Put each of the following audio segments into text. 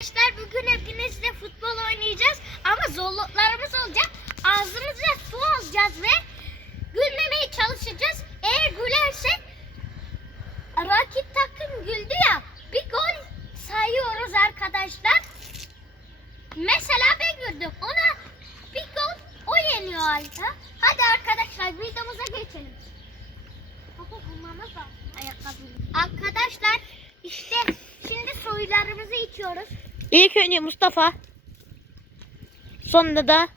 Arkadaşlar bugün hepinizle futbol oynayacağız ama zorluklarımız olacak. Ağzımıza su alacağız ve gülmemeye çalışacağız. Eğer gülersek rakip takım güldü ya bir gol sayıyoruz arkadaşlar. Mesela ben güldüm. Ona bir gol o yeniyor halde. Hadi arkadaşlar videomuza geçelim. Baba bulmamız ayakkabı. Arkadaşlar işte şimdi suylarımızı içiyoruz. İlk önce Mustafa. Sonra da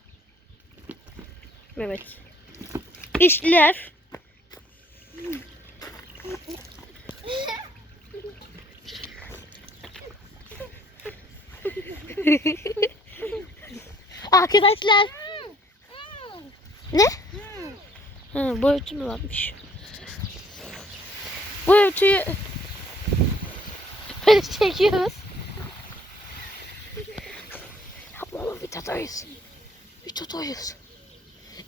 Mehmet. İşler. Arkadaşlar. Ne? Ha, bu ölçü mü varmış? Bu ölçüyü böyle çekiyoruz. Yapma bir tatayız.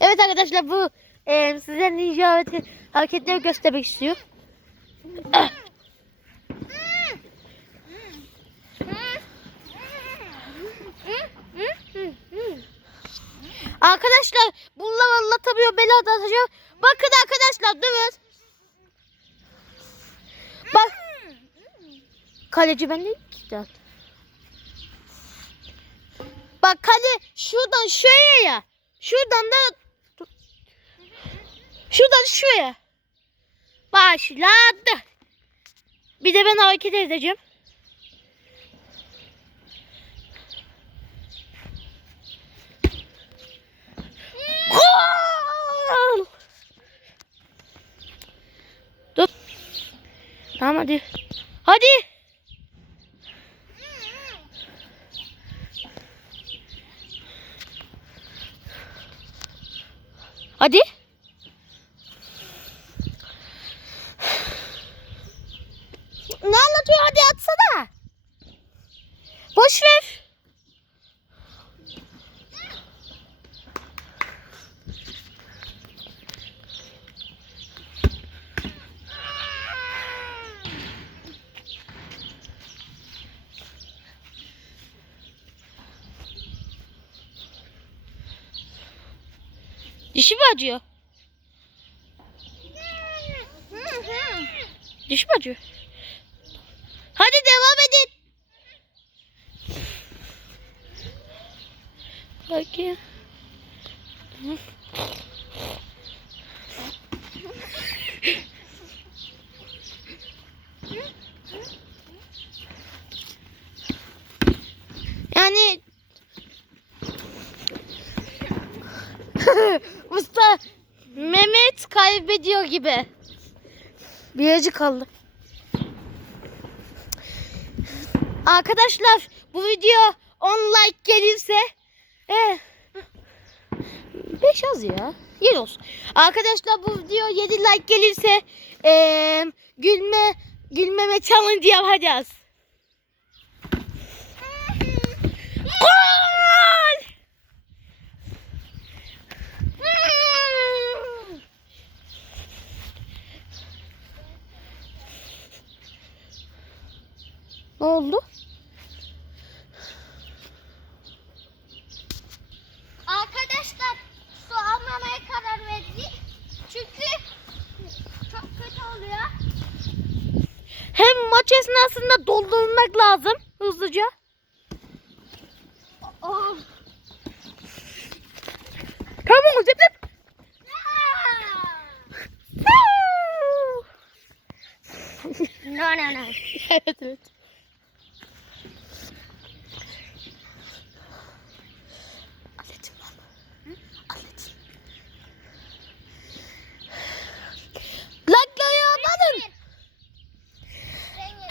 Evet arkadaşlar bu e, size ninja hareket- hareketleri göstermek istiyor. Arkadaşlar bunlar anlatamıyor beni anlatacak. Bakın arkadaşlar durun. Bak. Kaleci ben değilim ki zaten. Bak kale şuradan şuraya ya. Şuradan da şuradan şuraya. Başladı. Bir de ben hareket edeceğim. Gol! Dur. Tamam hadi. Hadi. Hadi. Ne anlatıyor hadi atsana. Boş ver. Dişi mi acıyor? Diş mi acıyor? Hadi devam edin. Bakayım. Yani Usta Mehmet kaybediyor gibi. Bir acı kaldı. Arkadaşlar bu video 10 like gelirse eh, 5 az ya. 7 olsun. Arkadaşlar bu video 7 like gelirse eh, gülme gülmeme challenge yapacağız. Gol! Ne oldu? Arkadaşlar su almamaya karar verdik. Çünkü çok kötü oluyor. Hem maç esnasında doldurmak lazım hızlıca. Oh. Tamam zıp zıp. No no no. evet evet. Atletim var mı? Atletim. Like'ları yapmadın.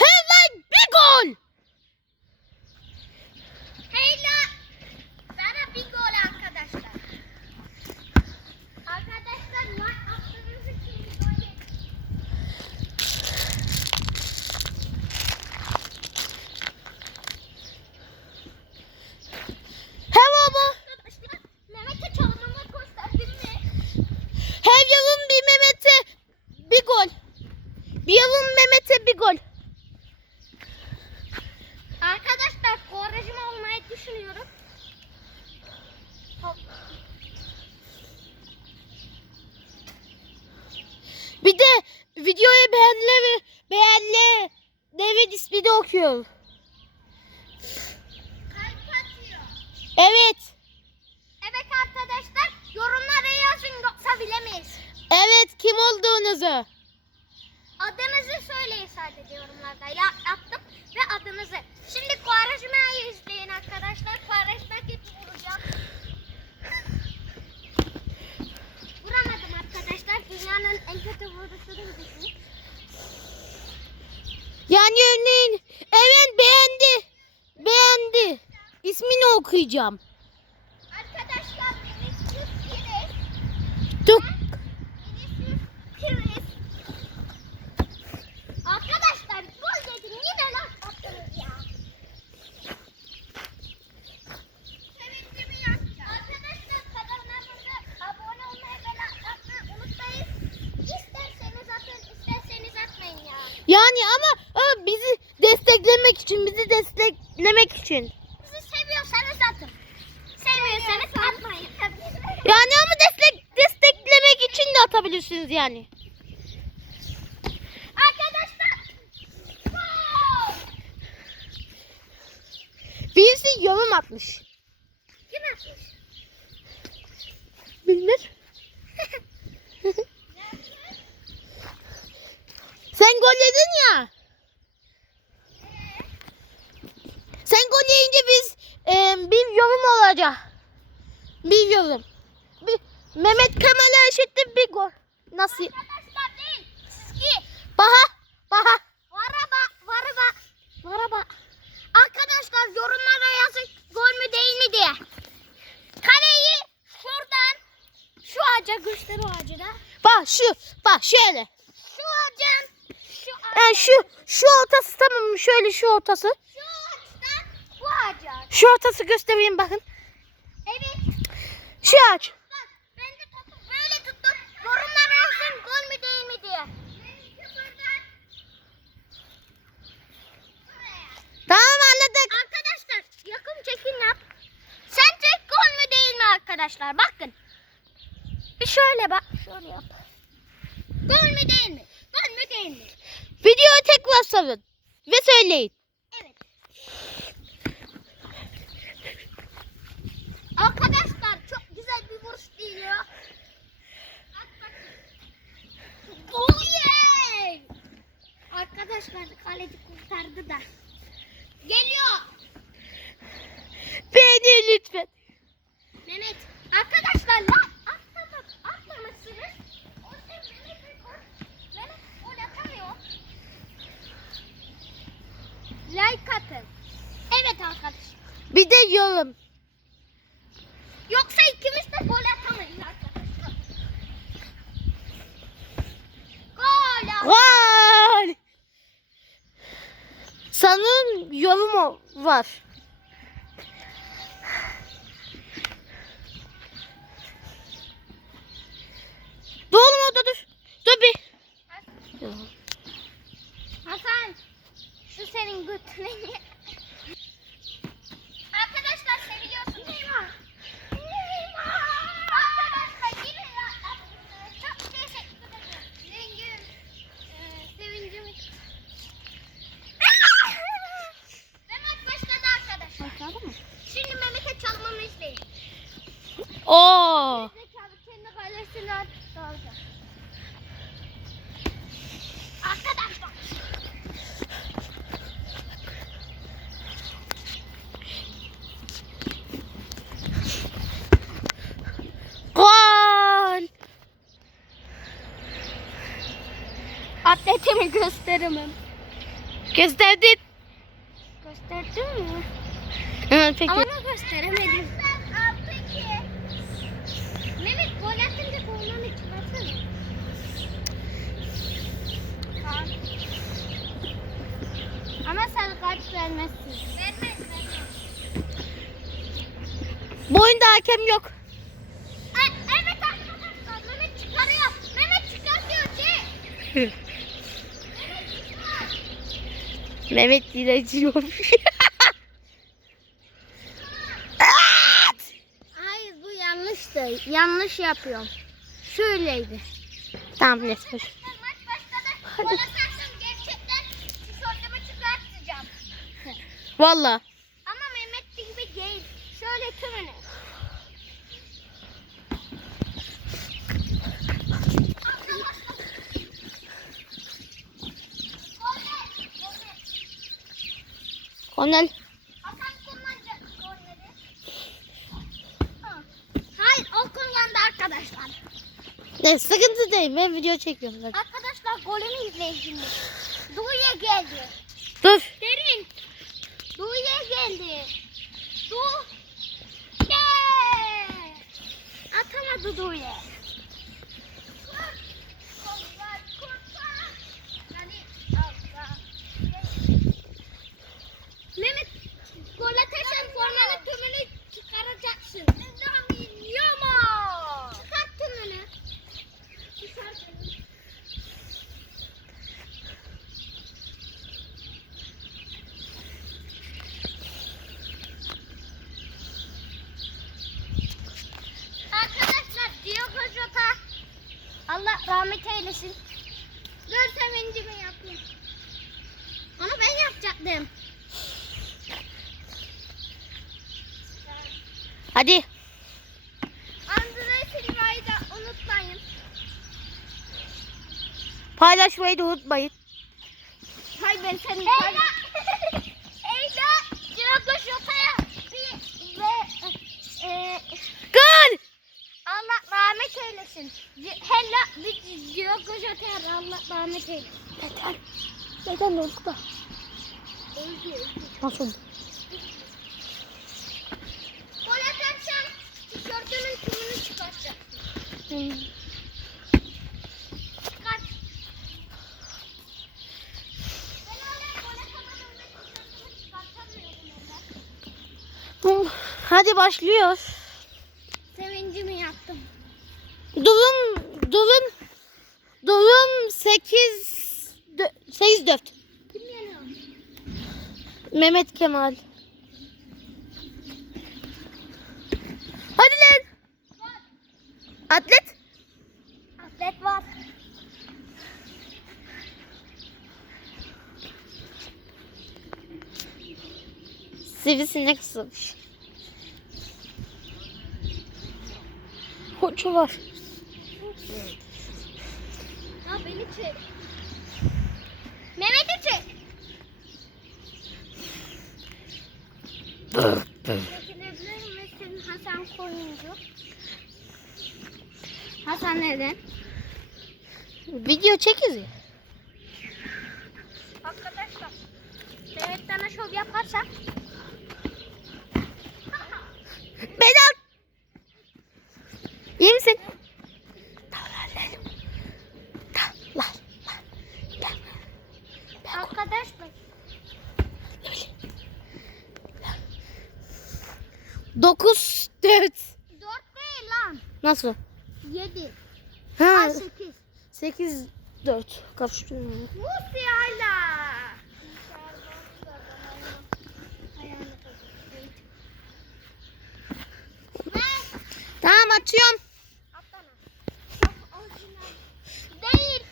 Hemen bir gol. Heyla. Bana bir gol arkadaşlar. Arkadaşlar like attığınız için bir gol yedim. Okuyor. Kalp atıyor. Evet. Evet arkadaşlar yorumlara yazın yoksa bilemeyiz. Evet kim olduğunuzu. Adınızı söyleyin sadece yorumlarda. Ya, yaptım ve adınızı. Şimdi Kuarajma'yı izleyin arkadaşlar. Kuarajma gibi vuracağım. Vuramadım arkadaşlar. Dünyanın en kötü vuruşunu düşünün. Yani örneğin evet beğendi. Beğendi. İsmini okuyacağım. Arkadaşlar Vinicius Pires. Tuk. Vinicius Pires. Arkadaşlar gol dedim yine lan attınız ya. Sevincimi yapacağım. Arkadaşlar kanalımıza abone olmayı ve like atmayı unutmayın. İsterseniz atın, isterseniz atmayın ya. Yani ama bizi desteklemek için, bizi desteklemek için. Bizi seviyorsanız atın. Sevmiyorsanız atmayın. Yani ama destek desteklemek için de atabilirsiniz yani. Arkadaşlar. Gol! Birisi yorum atmış. Kim atmış? Bilmir. Sen gol yedin ya. Sen gol yiyince biz e, bir yorum olacak. Bir yorum. Bir, Mehmet Kemal'e eşittir bir gol. Nasıl? Arkadaşlar değil. Çizgi. Baha. Baha. Varaba. Varaba. Varaba. Arkadaşlar yorumlara yazın gol mü değil mi diye. Kaleyi şuradan şu ağaca göster o ağacı da. Bak şu. Bak şöyle. Şu ağacın şu ağaç, Yani şu şu ortası tamam mı? Şöyle şu ortası. şu ağaçtan bu ağaca. Şu ortası göstereyim bakın. Evet. Şu ağaç. Bak ben de topu böyle tuttum. Yorumlara yazın gol mü değil mi diye. Tamam anladık. Arkadaşlar yakın çekim yap. Sence gol mü değil mi arkadaşlar? Bakın. Şöyle bak. Şöyle yap. Gol mü değil mi? Gol mü değil mi? Videoyu tekrar sarın. Ve söyleyin. Evet. Arkadaşlar çok güzel bir vuruş. Bak bak. Oh yeah! Arkadaşlar kaleci kurtardı da. Geliyor. Beğenin lütfen. Mehmet. Arkadaşlar lan atlamışsınız. O yüzden Mehmet gol. Atamıyor. Like atın. Evet arkadaşlar. Bir de yorum. Yoksa ikimiz de gol atamayız arkadaşlar. Gol. Gol. Sanırım yorum o- var. Bir. Hasan. Şu senin götüne. Arkadaşlar seviliyorsun değil mi? Arkadaşlar yine. Çok teşekkür ederim. Zengin. Ee, sevincim. Ve maç başladı arkadaşlar. Başladı mı? Şimdi Mehmet'e çalmamı isteyin. Oo. Gösterimim. Gösterdin. Gösterdin mi? Evet peki. Ama gösteremedim. Mehmet gol atınca. Ama kart vermezsin. Vermez vermez. Bu oyunda hakem yok. evet arkadaşlar Mehmet çıkarıyor. Mehmet çıkartıyor ki. Mehmet dilenciyor. Hayır bu yanlıştı. Yanlış yapıyorum. Şöyleydi. tamam neyse. boş. Maç başladı. Gol atarsam gerçekten tişörtümü çıkartacağım. Valla. Ama Mehmet gibi değil. Şöyle tümünü. Ha. Hayır o kullandı arkadaşlar. Ne sıkıntı değil. Ben video çekiyorum zaten. Arkadaşlar golümü izleyin şimdi. Duya geldi. Dur. Derin. Duya geldi. Du. Atamadı Duya. Mehmet gol atarsan formanın tümünü çıkaracaksın. Yama. Çıkart tümünü. Çıkart tümünü. Arkadaşlar Diogo Jota Allah rahmet eylesin. Dur sevincimi yapayım. Onu ben yapacaktım. Hadi. Andre Silva'yı da unutmayın. Paylaşmayı da unutmayın. Hay ben seni Eyla. Eyla. Diogo Jota'ya bir ve e, Gol. Allah rahmet eylesin. Hella bir Diogo Jota'ya Allah rahmet eylesin. Neden? Neden oldu da? Öldü. Nasıl oldu? Hadi başlıyor. Sevincimi yaptım. Durum durum durum 8 8 4. Kim yanıyor? Mehmet Kemal. Hadi lan. Atlet. Atlet var. Sivrisinek ısırmış. Hoca var. Ya beni çek. Mehmet'i çek. Çekilebilir misin Hasan Koyuncu? Hasan neden? Video çekiz ya. Arkadaşlar. Mehmet bana şov yaparsa Bedal. İyi misin? arkadaşlar 9 4 4 değil lan. Nasıl? 7. Ha 8. 8 4 karıştırıyorum. Musiala. Tamam atıyorum. Değil.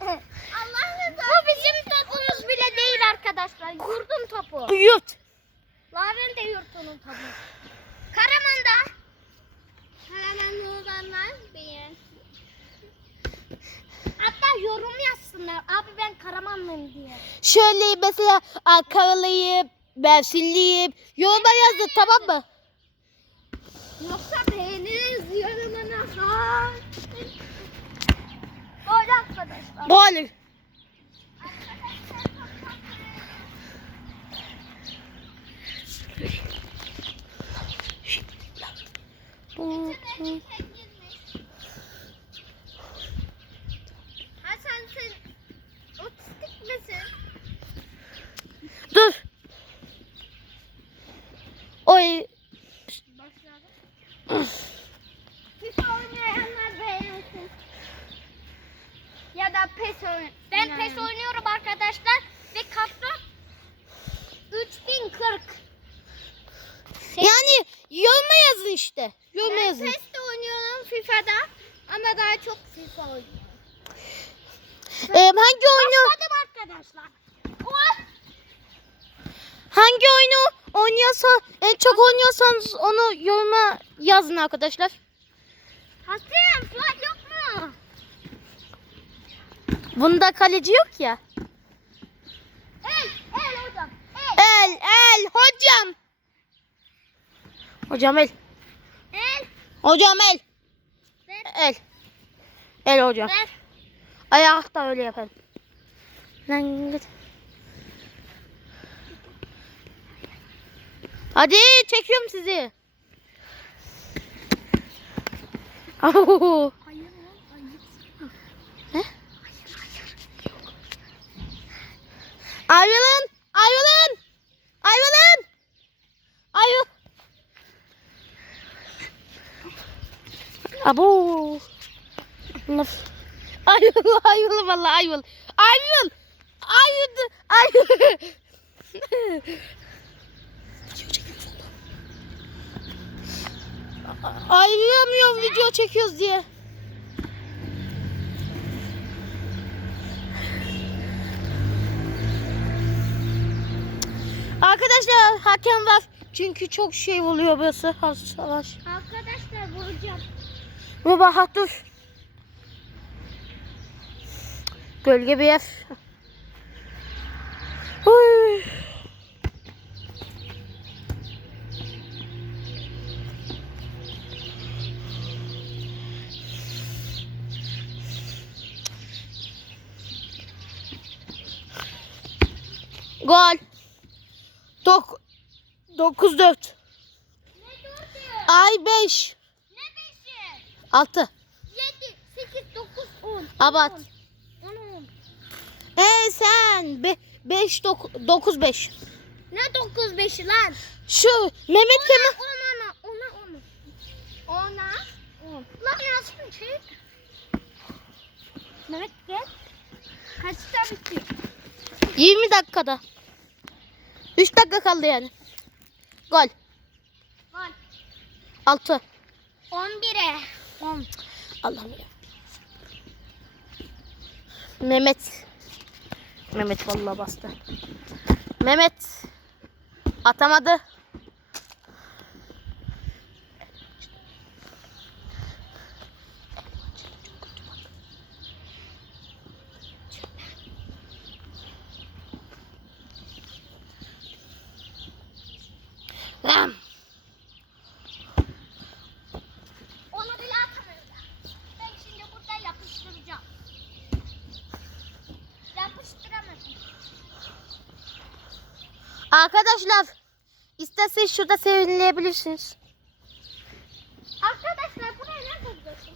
Allah'ın Bu bizim topumuz bile değil arkadaşlar. Yurdun topu. Yut. Laren de yurtunun topu. Karaman'da. Karaman'da olanlar beğen. Hatta yorum yazsınlar. Abi ben Karamanlıyım diye. Şöyle mesela Ankaralıyım, Mersinliyim. Yoruma yazdı tamam mı? Yoksa beğeniriz yorumuna. Ha. Böyle arkadaşlar. Bu olur. Hasan sen otistik misin? Dur. Oy. Başladı. FIFA oynayanlar beğensin. Ya da PES oyun. Ben PES oynuyorum arkadaşlar ve kadro 3040. Yani yoruma yazın işte. Yoruma Ben yazın. PES'te oynuyorum FIFA'da ama daha çok FIFA oynuyorum. Ee, hangi oyunu? Başladım arkadaşlar. Oh! Oynuyorsa en çok oynuyorsanız onu yoruma yazın arkadaşlar. Hasan Fuat yok mu? Bunda kaleci yok ya. El, el hocam. El, El el hocam. Hocam el. el. Hocam el. Ver, El. El hocam. ver. Ayak da öyle yapalım. Lan git. Hadi çekiyorum sizi. Hayır hayır. Ne? Ayrılın. Ayrılın. Ayrılın. Ayrıl. Abo. Ayrıl, ayrıl vallahi ayrıl. Ayrıl. Ayrıl. Ayrıl. Video çekiyoruz oğlum. A- Ayrılamıyorum video çekiyoruz diye. Arkadaşlar hakem var. Çünkü çok şey oluyor burası. Savaş. Arkadaşlar vuracağım. Baba dur. Gölge bir yer. 9 4. Ne dördü? Ay 5. Ne beşi? 6. Yedi, sekiz, dokuz, on. Abat. On, on. Ee sen 5 9 5. Ne dokuz beşi lan? Şu Mehmet Kemal Ona, ona, ona, ona. On. Lan yazsın şey. Mehmet gel. Kaçta bitiyor? 20 dakikada. 3 dakika kaldı yani. Gol. Gol. 6. On bire. On. Allah'ım ya. Mehmet. Mehmet vallahi bastı. Mehmet. Atamadı. Onu bile atamıyor. Ben şimdi burada yapıştıracağım. Yapıştıramadım. Arkadaşlar isterseniz şurada serinleyebilirsiniz. Arkadaşlar buraya ne koyacaksın?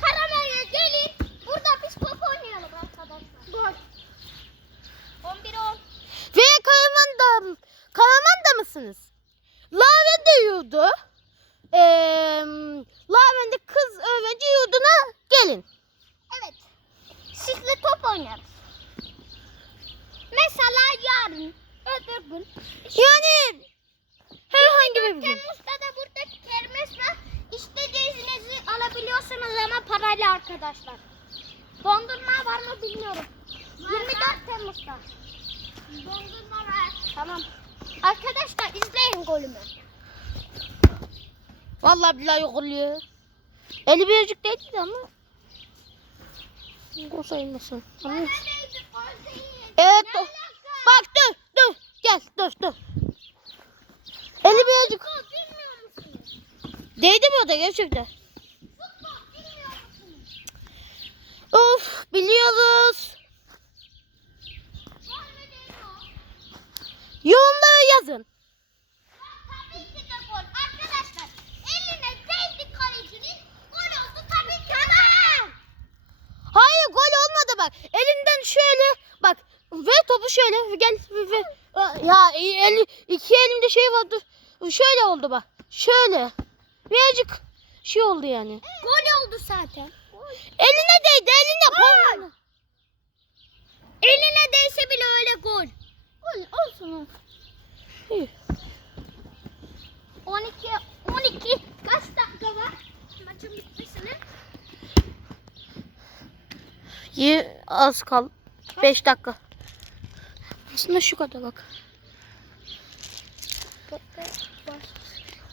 Karamaya gelin. Burada biz top oynayalım arkadaşlar. Gol. 11 10. Ve Karaman'da, Karaman'da mısınız? Laven yurdu. Ee, Laven'de kız öğrenci yurduna gelin. Evet. Sizle top oynarız. Mesela yarın, öbür gün. Yani herhangi bir gün. Temmuz'da da burada kermes var. İstediğinizi alabiliyorsunuz ama parayla arkadaşlar. Dondurma var mı bilmiyorum. 24 Temmuz'da. Dondurma var. Tamam. Arkadaşlar izleyin golümü. Vallahi billahi yok oluyor. Eli birazcık değdi de ama. O sayılmasın. Evet. dur. Bak dur dur. Gel dur dur. Eli birazcık değdi mi o da gerçekten? Of biliyoruz. Gol? Yorumlara yazın. Tabii ki de gol. Arkadaşlar eline değdi kalecinin. Gol oldu tabii ki. Tamam. Hayır gol olmadı bak. Elinden şöyle bak. Ve topu şöyle gel ve ya el, iki elimde şey vardı. Şöyle oldu bak. Şöyle. Birazcık şey oldu yani. Gol oldu zaten. Eline değdi eline koy. Eline değse bile öyle gol. Gol olsun. İyi. 12 12 kaç dakika var? Maçın bitmesine. Ye, az kal. 5 dakika. Aslında şu kadar bak.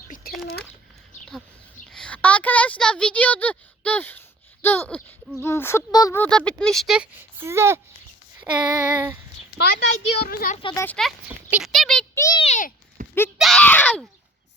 Bitir lan. Arkadaşlar video dur, dur. Futbol burada bitmiştir. Size eee Bay bay diyoruz arkadaşlar. Bitti bitti. bitti.